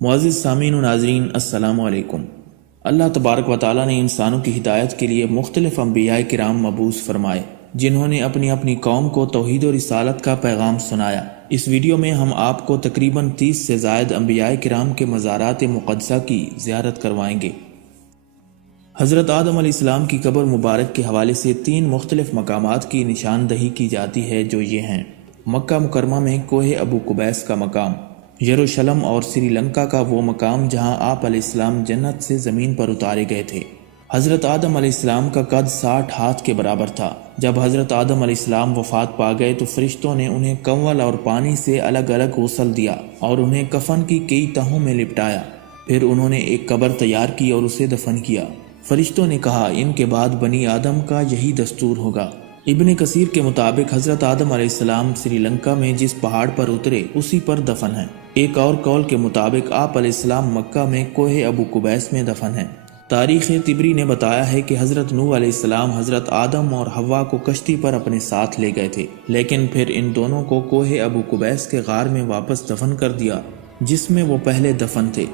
معزز سامعین و ناظرین، السلام علیکم۔ اللہ تبارک و تعالیٰ نے انسانوں کی ہدایت کے لیے مختلف انبیاء کرام مبعوث فرمائے، جنہوں نے اپنی اپنی قوم کو توحید و رسالت کا پیغام سنایا۔ اس ویڈیو میں ہم آپ کو تقریباً 30 سے زائد انبیاء کرام کے مزارات مقدسہ کی زیارت کروائیں گے۔ حضرت آدم علیہ السلام کی قبر مبارک کے حوالے سے 3 مختلف مقامات کی نشاندہی کی جاتی ہے، جو یہ ہیں: مکہ مکرمہ میں کوہ ابو قبیس کا مقام، یروشلم اور سری لنکا کا وہ مقام جہاں آپ علیہ السلام جنت سے زمین پر اتارے گئے تھے۔ حضرت آدم علیہ السلام کا قد 60 ہاتھ کے برابر تھا۔ جب حضرت آدم علیہ السلام وفات پا گئے تو فرشتوں نے انہیں کنول اور پانی سے الگ الگ غسل دیا اور انہیں کفن کی کئی تہوں میں لپٹایا۔ پھر انہوں نے ایک قبر تیار کی اور اسے دفن کیا۔ فرشتوں نے کہا، ان کے بعد بنی آدم کا یہی دستور ہوگا۔ ابن کثیر کے مطابق حضرت آدم علیہ السلام سری لنکا میں جس پہاڑ پر اترے اسی پر دفن ہیں۔ ایک اور قول کے مطابق آپ علیہ السلام مکہ میں کوہ ابو قبیس میں دفن ہیں۔ تاریخ طبری نے بتایا ہے کہ حضرت نوح علیہ السلام حضرت آدم اور حوا کو کشتی پر اپنے ساتھ لے گئے تھے، لیکن پھر ان دونوں کو کوہ ابو قبیس کے غار میں واپس دفن کر دیا جس میں وہ پہلے دفن تھے۔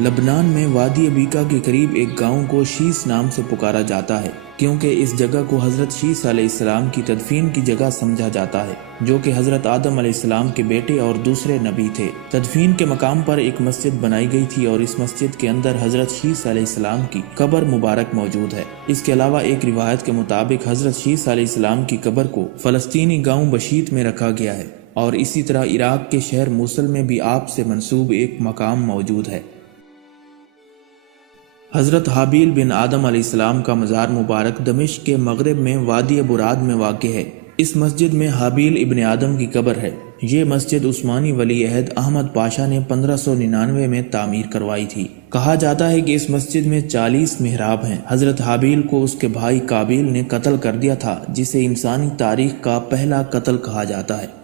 لبنان میں وادی عبیقہ کے قریب ایک گاؤں کو شیس نام سے پکارا جاتا ہے، کیونکہ اس جگہ کو حضرت شیس علیہ السلام کی تدفین کی جگہ سمجھا جاتا ہے، جو کہ حضرت آدم علیہ السلام کے بیٹے اور دوسرے نبی تھے۔ تدفین کے مقام پر ایک مسجد بنائی گئی تھی اور اس مسجد کے اندر حضرت شیس علیہ السلام کی قبر مبارک موجود ہے۔ اس کے علاوہ ایک روایت کے مطابق حضرت شیس علیہ السلام کی قبر کو فلسطینی گاؤں بشیت میں رکھا گیا ہے، اور اسی طرح عراق کے شہر موصل میں بھی آپ سے منسوب ایک مقام موجود ہے۔ حضرت حابیل بن آدم علیہ السلام کا مزار مبارک دمشق کے مغرب میں وادی براد میں واقع ہے۔ اس مسجد میں حابیل ابن آدم کی قبر ہے۔ یہ مسجد عثمانی ولی عہد احمد پاشا نے 1599 میں تعمیر کروائی تھی۔ کہا جاتا ہے کہ اس مسجد میں 40 محراب ہیں۔ حضرت حابیل کو اس کے بھائی قابیل نے قتل کر دیا تھا، جسے انسانی تاریخ کا پہلا قتل کہا جاتا ہے۔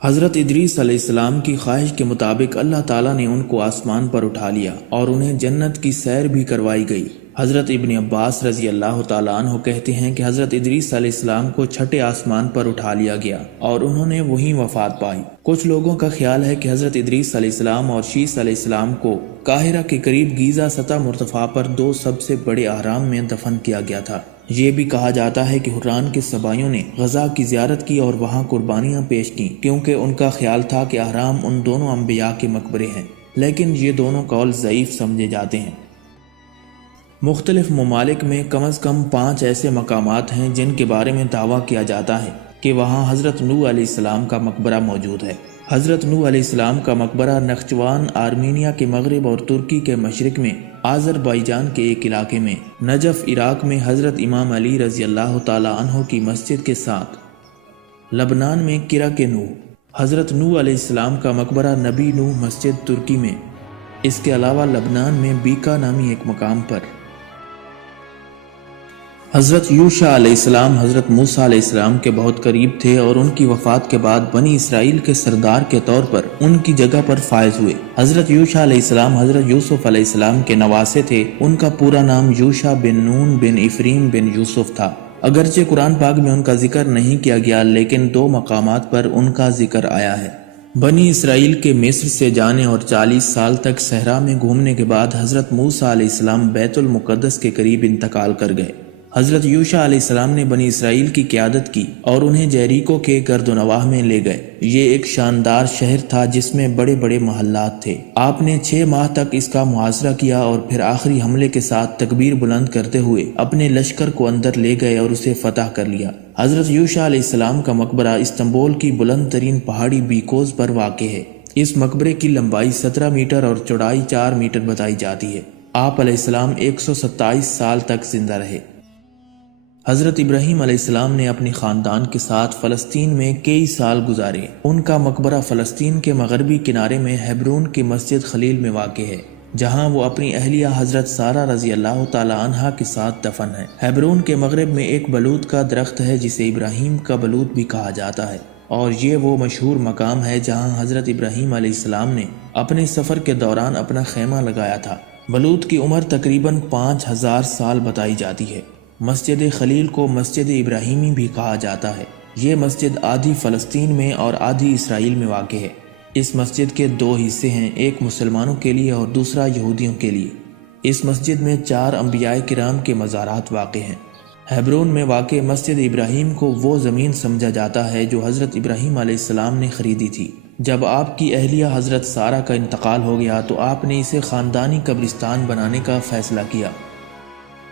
حضرت ادریس علیہ السلام کی خواہش کے مطابق اللہ تعالیٰ نے ان کو آسمان پر اٹھا لیا اور انہیں جنت کی سیر بھی کروائی گئی۔ حضرت ابن عباس رضی اللہ تعالیٰ عنہ کہتے ہیں کہ حضرت ادریس علیہ السلام کو چھٹے آسمان پر اٹھا لیا گیا اور انہوں نے وہیں وفات پائی۔ کچھ لوگوں کا خیال ہے کہ حضرت ادریس علیہ السلام اور شیس علیہ السلام کو قاہرہ کے قریب گیزا سطح مرتفع پر 2 سب سے بڑے اہرام میں دفن کیا گیا تھا۔ یہ بھی کہا جاتا ہے کہ حران کے سبائیوں نے غزہ کی زیارت کی اور وہاں قربانیاں پیش کیں، کیونکہ ان کا خیال تھا کہ اہرام ان دونوں انبیاء کے مقبرے ہیں، لیکن یہ دونوں قول ضعیف سمجھے جاتے ہیں۔ مختلف ممالک میں کم از کم 5 ایسے مقامات ہیں جن کے بارے میں دعویٰ کیا جاتا ہے کہ وہاں حضرت نوح علیہ السلام کا مقبرہ موجود ہے۔ حضرت نوح علیہ السلام کا مقبرہ نخچوان آرمینیا کے مغرب اور ترکی کے مشرق میں، آذربائیجان کے ایک علاقے میں، نجف عراق میں حضرت امام علی رضی اللہ تعالیٰ عنہ کی مسجد کے ساتھ، لبنان میں کرک نوح، حضرت نوح علیہ السلام کا مقبرہ نبی نوح مسجد ترکی میں، اس کے علاوہ لبنان میں بیکا نامی ایک مقام پر حضرت یوشع علیہ السلام حضرت موسیٰ علیہ السلام کے بہت قریب تھے اور ان کی وفات کے بعد بنی اسرائیل کے سردار کے طور پر ان کی جگہ پر فائز ہوئے۔ حضرت یوشع علیہ السلام حضرت یوسف علیہ السلام کے نواسے تھے۔ ان کا پورا نام یوشع بن نون بن افریم بن یوسف تھا۔ اگرچہ قرآن پاک میں ان کا ذکر نہیں کیا گیا، لیکن 2 مقامات پر ان کا ذکر آیا ہے۔ بنی اسرائیل کے مصر سے جانے اور 40 سال تک صحرا میں گھومنے کے بعد حضرت موسیٰ علیہ السلام بیت المقدس کے قریب انتقال کر گئے۔ حضرت یوشع علیہ السلام نے بنی اسرائیل کی قیادت کی اور انہیں جیریکو کے گرد و نواح میں لے گئے۔ یہ ایک شاندار شہر تھا جس میں بڑے بڑے محلات تھے۔ آپ نے 6 ماہ تک اس کا محاصرہ کیا اور پھر آخری حملے کے ساتھ تکبیر بلند کرتے ہوئے اپنے لشکر کو اندر لے گئے اور اسے فتح کر لیا۔ حضرت یوشع علیہ السلام کا مقبرہ استنبول کی بلند ترین پہاڑی بیکوز پر واقع ہے۔ اس مقبرے کی لمبائی 17 میٹر اور چوڑائی 4 میٹر بتائی جاتی ہے۔ آپ علیہ السلام 127 سال تک زندہ رہے۔ حضرت ابراہیم علیہ السلام نے اپنے خاندان کے ساتھ فلسطین میں کئی سال گزارے۔ ان کا مقبرہ فلسطین کے مغربی کنارے میں ہیبرون کی مسجد خلیل میں واقع ہے، جہاں وہ اپنی اہلیہ حضرت سارہ رضی اللہ تعالی عنہا کے ساتھ دفن ہے۔ ہیبرون کے مغرب میں ایک بلوط کا درخت ہے جسے ابراہیم کا بلوط بھی کہا جاتا ہے، اور یہ وہ مشہور مقام ہے جہاں حضرت ابراہیم علیہ السلام نے اپنے سفر کے دوران اپنا خیمہ لگایا تھا۔ بلوط کی عمر تقریباً 5000 سال بتائی جاتی ہے۔ مسجد خلیل کو مسجد ابراہیمی بھی کہا جاتا ہے۔ یہ مسجد آدھی فلسطین میں اور آدھی اسرائیل میں واقع ہے۔ اس مسجد کے دو حصے ہیں، ایک مسلمانوں کے لیے اور دوسرا یہودیوں کے لیے۔ اس مسجد میں 4 انبیاء کرام کے مزارات واقع ہیں۔ ہیبرون میں واقع مسجد ابراہیم کو وہ زمین سمجھا جاتا ہے جو حضرت ابراہیم علیہ السلام نے خریدی تھی۔ جب آپ کی اہلیہ حضرت سارہ کا انتقال ہو گیا تو آپ نے اسے خاندانی قبرستان بنانے کا فیصلہ کیا۔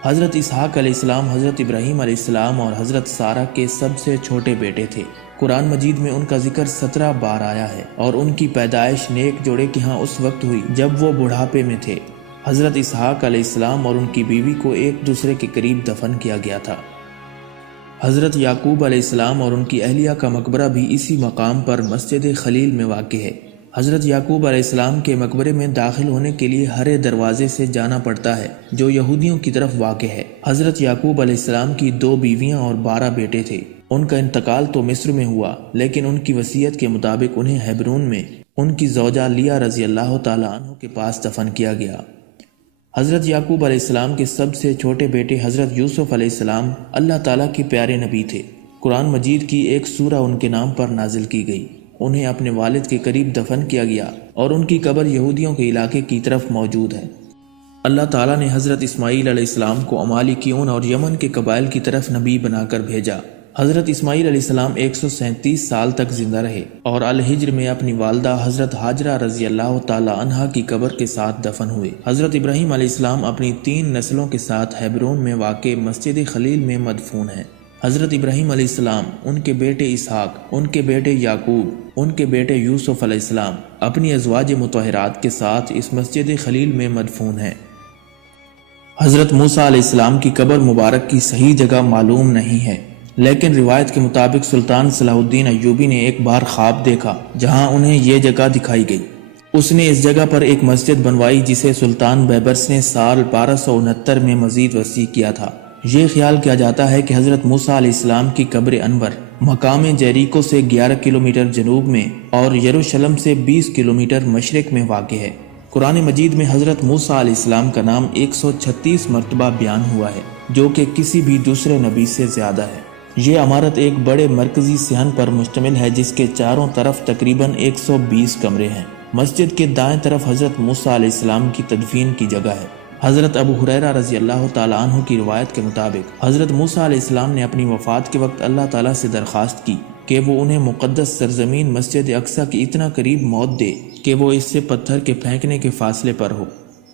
حضرت اسحاق علیہ السلام حضرت ابراہیم علیہ السلام اور حضرت سارہ کے سب سے چھوٹے بیٹے تھے۔ قرآن مجید میں ان کا ذکر 17 بار آیا ہے اور ان کی پیدائش نیک جوڑے کے ہاں اس وقت ہوئی جب وہ بڑھاپے میں تھے۔ حضرت اسحاق علیہ السلام اور ان کی بیوی کو ایک دوسرے کے قریب دفن کیا گیا تھا۔ حضرت یعقوب علیہ السلام اور ان کی اہلیہ کا مقبرہ بھی اسی مقام پر مسجد خلیل میں واقع ہے۔ حضرت یعقوب علیہ السلام کے مقبرے میں داخل ہونے کے لیے ہرے دروازے سے جانا پڑتا ہے جو یہودیوں کی طرف واقع ہے۔ حضرت یعقوب علیہ السلام کی 2 بیویاں اور 12 بیٹے تھے۔ ان کا انتقال تو مصر میں ہوا، لیکن ان کی وصیت کے مطابق انہیں ہیبرون میں ان کی زوجہ لیہ رضی اللہ تعالیٰ عنہ کے پاس دفن کیا گیا۔ حضرت یعقوب علیہ السلام کے سب سے چھوٹے بیٹے حضرت یوسف علیہ السلام اللہ تعالیٰ کے پیارے نبی تھے۔ قرآن مجید کی ایک سورہ ان کے نام پر نازل کی گئی۔ انہیں اپنے والد کے قریب دفن کیا گیا اور ان کی قبر یہودیوں کے علاقے کی طرف موجود ہے۔ اللہ تعالیٰ نے حضرت اسماعیل علیہ السلام کو عمالیکیون اور یمن کے قبائل کی طرف نبی بنا کر بھیجا۔ حضرت اسماعیل علیہ السلام 137 سال تک زندہ رہے اور الحجر میں اپنی والدہ حضرت ہاجرہ رضی اللہ تعالی عنہا کی قبر کے ساتھ دفن ہوئے۔ حضرت ابراہیم علیہ السلام اپنی 3 نسلوں کے ساتھ ہیبرون میں واقع مسجد خلیل میں مدفون ہیں۔ حضرت ابراہیم علیہ السلام، ان کے بیٹے اسحاق، ان کے بیٹے یعقوب، ان کے بیٹے یوسف علیہ السلام اپنی ازواج مطہرات کے ساتھ اس مسجد خلیل میں مدفون ہیں۔ حضرت موسیٰ علیہ السلام کی قبر مبارک کی صحیح جگہ معلوم نہیں ہے، لیکن روایت کے مطابق سلطان صلاح الدین ایوبی نے ایک بار خواب دیکھا جہاں انہیں یہ جگہ دکھائی گئی۔ اس نے اس جگہ پر ایک مسجد بنوائی جسے سلطان بیبرس نے سال 1269 میں مزید وسیع کیا تھا۔ یہ خیال کیا جاتا ہے کہ حضرت موسیٰ علیہ السلام کی قبر انور مقام جیریکو سے 11 کلومیٹر جنوب میں اور یروشلم سے 20 کلومیٹر مشرق میں واقع ہے۔ قرآن مجید میں حضرت موسیٰ علیہ السلام کا نام 136 مرتبہ بیان ہوا ہے، جو کہ کسی بھی دوسرے نبی سے زیادہ ہے۔ یہ عمارت ایک بڑے مرکزی صحن پر مشتمل ہے جس کے چاروں طرف تقریباً 120 کمرے ہیں۔ مسجد کے دائیں طرف حضرت موسیٰ علیہ السلام کی تدفین کی جگہ ہے۔ حضرت ابو ہریرہ رضی اللہ تعالیٰ عنہ کی روایت کے مطابق حضرت موسیٰ علیہ السلام نے اپنی وفات کے وقت اللہ تعالیٰ سے درخواست کی کہ وہ انہیں مقدس سرزمین مسجد اقصی کی اتنا قریب موت دے کہ وہ اس سے پتھر کے پھینکنے کے فاصلے پر ہو۔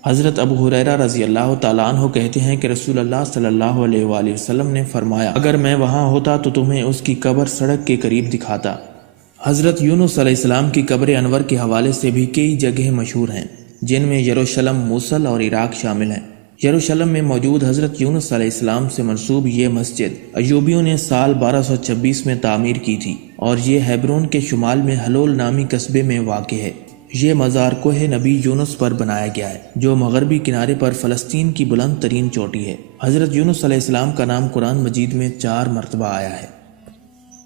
حضرت ابو ہریرہ رضی اللہ تعالیٰ عنہ کہتے ہیں کہ رسول اللہ صلی اللہ علیہ وآلہ وسلم نے فرمایا، اگر میں وہاں ہوتا تو تمہیں اس کی قبر سڑک کے قریب دکھاتا۔ حضرت یونس علیہ السلام کی قبر انور کے حوالے سے بھی کئی جگہیں مشہور ہیں، جن میں یروشلم، موصل اور عراق شامل ہیں۔ یروشلم میں موجود حضرت یونس علیہ السلام سے منسوب یہ مسجد ایوبیوں نے سال 1226 میں تعمیر کی تھی اور یہ ہیبرون کے شمال میں حلول نامی قصبے میں واقع ہے۔ یہ مزار کوہ نبی یونس پر بنایا گیا ہے جو مغربی کنارے پر فلسطین کی بلند ترین چوٹی ہے۔ حضرت یونس علیہ السلام کا نام قرآن مجید میں 4 مرتبہ آیا ہے۔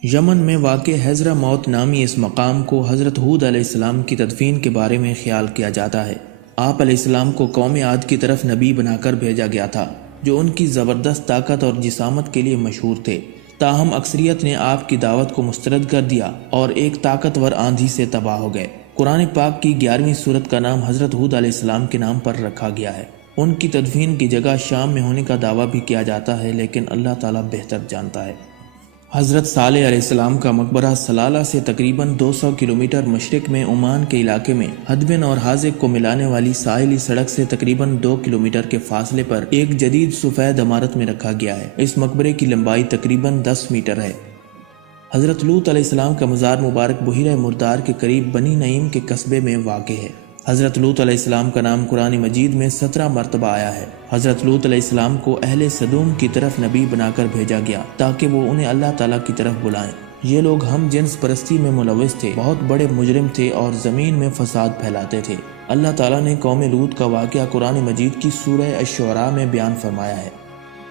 یمن میں واقع حضرہ موت نامی اس مقام کو حضرت ہود علیہ السلام کی تدفین کے بارے میں خیال کیا جاتا ہے۔ آپ علیہ السلام کو قوم عاد کی طرف نبی بنا کر بھیجا گیا تھا جو ان کی زبردست طاقت اور جسامت کے لیے مشہور تھے، تاہم اکثریت نے آپ کی دعوت کو مسترد کر دیا اور ایک طاقتور آندھی سے تباہ ہو گئے۔ قرآن پاک کی 11ویں سورت کا نام حضرت ہود علیہ السلام کے نام پر رکھا گیا ہے۔ ان کی تدفین کی جگہ شام میں ہونے کا دعویٰ بھی کیا جاتا ہے، لیکن اللہ تعالیٰ بہتر جانتا ہے۔ حضرت صالح علیہ السلام کا مقبرہ سلالہ سے تقریباً 200 کلومیٹر مشرق میں عمان کے علاقے میں ہدبن اور حازق کو ملانے والی ساحلی سڑک سے تقریباً 2 کلومیٹر کے فاصلے پر ایک جدید سفید عمارت میں رکھا گیا ہے۔ اس مقبرے کی لمبائی تقریباً 10 میٹر ہے۔ حضرت لوط علیہ السلام کا مزار مبارک بحیرہ مردار کے قریب بنی نعیم کے قصبے میں واقع ہے۔ حضرت لوط علیہ السلام کا نام قرآن مجید میں 17 مرتبہ آیا ہے۔ حضرت لوط علیہ السلام کو اہل سدوم کی طرف نبی بنا کر بھیجا گیا تاکہ وہ انہیں اللہ تعالیٰ کی طرف بلائیں۔ یہ لوگ ہم جنس پرستی میں ملوث تھے، بہت بڑے مجرم تھے اور زمین میں فساد پھیلاتے تھے۔ اللہ تعالیٰ نے قوم لوط کا واقعہ قرآن مجید کی سورہ الشعراء میں بیان فرمایا ہے۔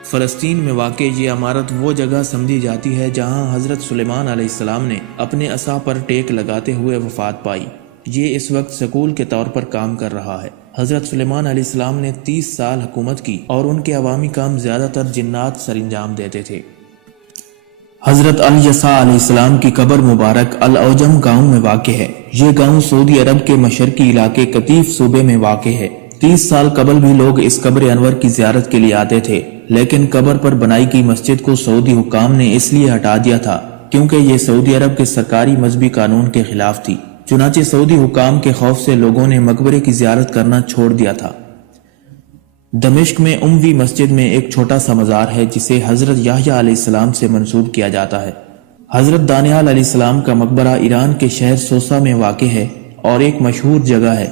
فلسطین میں واقع یہ عمارت وہ جگہ سمجھی جاتی ہے جہاں حضرت سلیمان علیہ السلام نے اپنے عصا پر ٹیک لگاتے ہوئے وفات پائی۔ یہ اس وقت سکول کے طور پر کام کر رہا ہے۔ حضرت سلیمان علیہ السلام نے 30 سال حکومت کی اور ان کے عوامی کام زیادہ تر جنات سر انجام دیتے تھے۔ حضرت الیسع علیہ السلام کی قبر مبارک العجم گاؤں میں واقع ہے۔ یہ گاؤں سعودی عرب کے مشرقی علاقے قطیف صوبے میں واقع ہے۔ 30 سال قبل بھی لوگ اس قبر انور کی زیارت کے لیے آتے تھے، لیکن قبر پر بنائی گئی مسجد کو سعودی حکام نے اس لیے ہٹا دیا تھا کیونکہ یہ سعودی عرب کے سرکاری مذہبی قانون کے خلاف تھی۔ چنانچہ سعودی حکام کے خوف سے لوگوں نے مقبرے کی زیارت کرنا چھوڑ دیا تھا۔ دمشق میں اموی مسجد میں ایک چھوٹا سا مزار ہے جسے حضرت یحییٰ علیہ السلام سے منسوب کیا جاتا ہے۔ حضرت دانیال علیہ السلام کا مقبرہ ایران کے شہر سوسا میں واقع ہے اور ایک مشہور جگہ ہے۔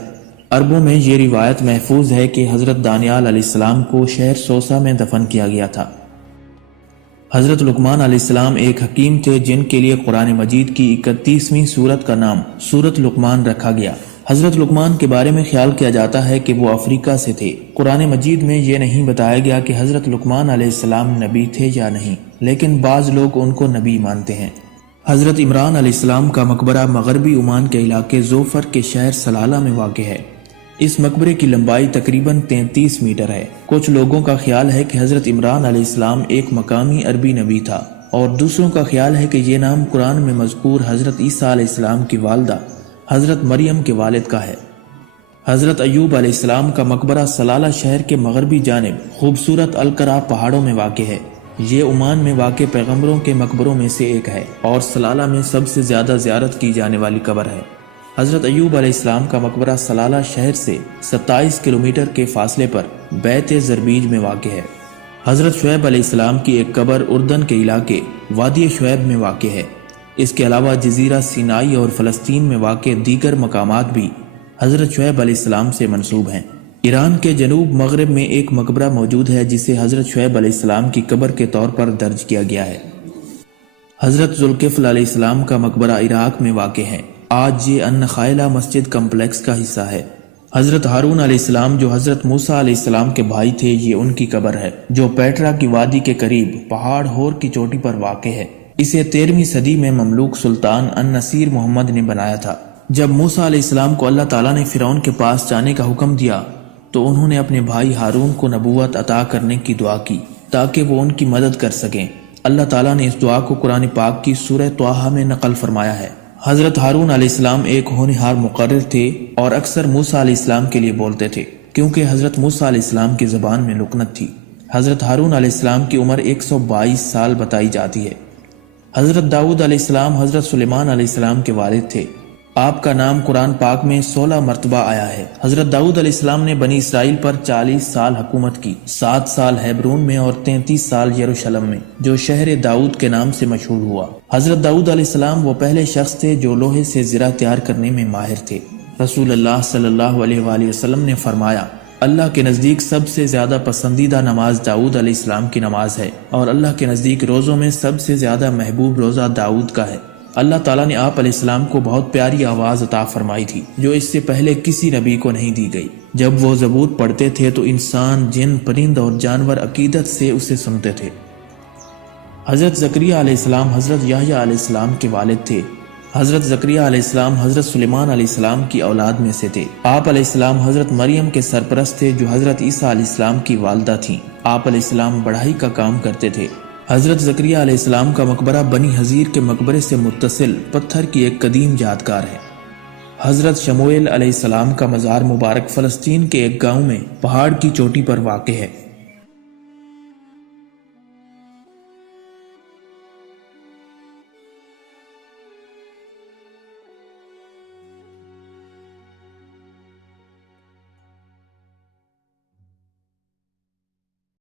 عربوں میں یہ روایت محفوظ ہے کہ حضرت دانیال علیہ السلام کو شہر سوسا میں دفن کیا گیا تھا۔ حضرت لقمان علیہ السلام ایک حکیم تھے جن کے لیے قرآن مجید کی 31ویں سورت کا نام سورت لقمان رکھا گیا۔ حضرت لقمان کے بارے میں خیال کیا جاتا ہے کہ وہ افریقہ سے تھے۔ قرآن مجید میں یہ نہیں بتایا گیا کہ حضرت لقمان علیہ السلام نبی تھے یا نہیں، لیکن بعض لوگ ان کو نبی مانتے ہیں۔ حضرت عمران علیہ السلام کا مقبرہ مغربی عمان کے علاقے زوفر کے شہر سلالہ میں واقع ہے۔ اس مقبرے کی لمبائی تقریباً 33 میٹر ہے۔ کچھ لوگوں کا خیال ہے کہ حضرت عمران علیہ السلام ایک مقامی عربی نبی تھا، اور دوسروں کا خیال ہے کہ یہ نام قرآن میں مذکور حضرت عیسیٰ علیہ السلام کی والدہ حضرت مریم کے والد کا ہے۔ حضرت ایوب علیہ السلام کا مقبرہ سلالہ شہر کے مغربی جانب خوبصورت القرا پہاڑوں میں واقع ہے۔ یہ عمان میں واقع پیغمبروں کے مقبروں میں سے ایک ہے اور سلالہ میں سب سے زیادہ زیارت کی جانے والی قبر ہے۔ حضرت ایوب علیہ السلام کا مقبرہ سلالہ شہر سے 27 کلومیٹر کے فاصلے پر بیت زربیج میں واقع ہے۔ حضرت شعیب علیہ السلام کی ایک قبر اردن کے علاقے وادی شعیب میں واقع ہے۔ اس کے علاوہ جزیرہ سینائی اور فلسطین میں واقع دیگر مقامات بھی حضرت شعیب علیہ السلام سے منسوب ہیں۔ ایران کے جنوب مغرب میں ایک مقبرہ موجود ہے جسے حضرت شعیب علیہ السلام کی قبر کے طور پر درج کیا گیا ہے۔ حضرت ذوالکفل علیہ السلام کا مقبرہ عراق میں واقع ہے۔ آج یہ النخائلہ مسجد کمپلیکس کا حصہ ہے۔ حضرت ہارون علیہ السلام جو حضرت موسیٰ علیہ السلام کے بھائی تھے، یہ ان کی قبر ہے جو پیٹرا کی وادی کے قریب پہاڑ ہور کی چوٹی پر واقع ہے۔ اسے 13ویں صدی میں مملوک سلطان النصیر محمد نے بنایا تھا۔ جب موسیٰ علیہ السلام کو اللہ تعالیٰ نے فرعون کے پاس جانے کا حکم دیا تو انہوں نے اپنے بھائی ہارون کو نبوت عطا کرنے کی دعا کی تاکہ وہ ان کی مدد کر سکیں۔ اللہ تعالیٰ نے اس دعا کو قرآن پاک کی سورہ طٰہٰ میں نقل فرمایا ہے۔ حضرت ہارون علیہ السلام ایک ہونہار مقرر تھے اور اکثر موسیٰ علیہ السلام کے لیے بولتے تھے کیونکہ حضرت موسیٰ علیہ السلام کی زبان میں لکنت تھی۔ حضرت ہارون علیہ السلام کی عمر 122 سال بتائی جاتی ہے۔ حضرت داؤد علیہ السلام حضرت سلیمان علیہ السلام کے والد تھے۔ آپ کا نام قرآن پاک میں 16 مرتبہ آیا ہے۔ حضرت داؤد علیہ السلام نے بنی اسرائیل پر 40 سال حکومت کی، 7 سال ہیبرون میں اور 33 سال یروشلم میں، جو شہر داؤد کے نام سے مشہور ہوا۔ حضرت داؤد علیہ السلام وہ پہلے شخص تھے جو لوہے سے زرہ تیار کرنے میں ماہر تھے۔ رسول اللہ صلی اللہ علیہ وآلہ وسلم نے فرمایا، اللہ کے نزدیک سب سے زیادہ پسندیدہ نماز داؤد علیہ السلام کی نماز ہے، اور اللہ کے نزدیک روزوں میں سب سے زیادہ محبوب روزہ داؤد کا ہے۔ اللہ تعالیٰ نے آپ علیہ السلام کو بہت پیاری آواز عطا فرمائی تھی جو اس سے پہلے کسی نبی کو نہیں دی گئی۔ جب وہ زبور پڑھتے تھے تو انسان، جن، پرند اور جانور عقیدت سے اسے سنتے تھے۔ حضرت زکریہ علیہ السلام حضرت یحییٰ علیہ السلام کے والد تھے۔ حضرت زکریہ علیہ السلام حضرت سلیمان علیہ السلام کی اولاد میں سے تھے۔ آپ علیہ السلام حضرت مریم کے سرپرست تھے جو حضرت عیسیٰ علیہ السلام کی والدہ تھیں۔ آپ علیہ السلام بڑھائی کا کام کرتے تھے۔ حضرت زکریہ علیہ السلام کا مقبرہ بنی حضیر کے مقبرے سے متصل پتھر کی ایک قدیم یادگار ہے۔ حضرت شموئیل علیہ السلام کا مزار مبارک فلسطین کے ایک گاؤں میں پہاڑ کی چوٹی پر واقع ہے۔